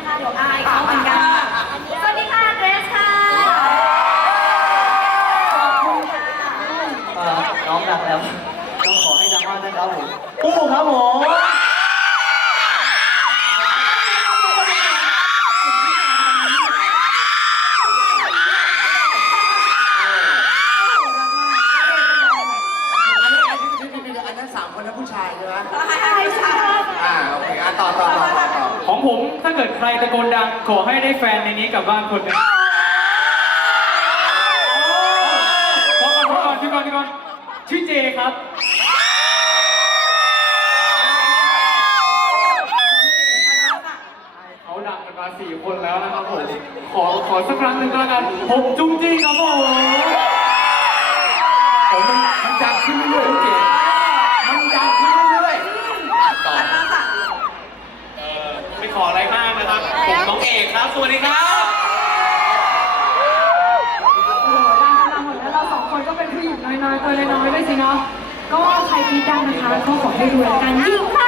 ะคะ เดี๋ยวอายเขาเหมือนกันสวัสดีค่ะเดรสค่ะขอบคุณค่ะน้องดังแล้วต้องขอให้ดังมากนะครับผมกู้ครับผมอันนั้นสามคนนั้ผู้ชายใช่ไหม ใช่ใช่ ของผมถ้าเกิดใครตะโกนดัง ขอให้ได้แฟนในนี้กลับบ้านคนหนึงพอก่อนพอก่อนที่ก่อนที่ก่อนชื่อเจครับ เขาดังกันมาสี่คนแล้วนะครับผม ขอขอสักครั้งหนึ่งก็แล้วกันผมจุ้งจี้ครับผม ขออะไรมากนะครับ ผมน้องเอกครับ สวัสดีครับ โอ้โหดังกันมาหมดแล้วเราสองคนก็เป็นผู้หญิงน้อยๆตัวน้อยๆด้วยสิเนาะก็ใครคิดดังนะคะก็ขอให้ดูแลกันยิ่งพลา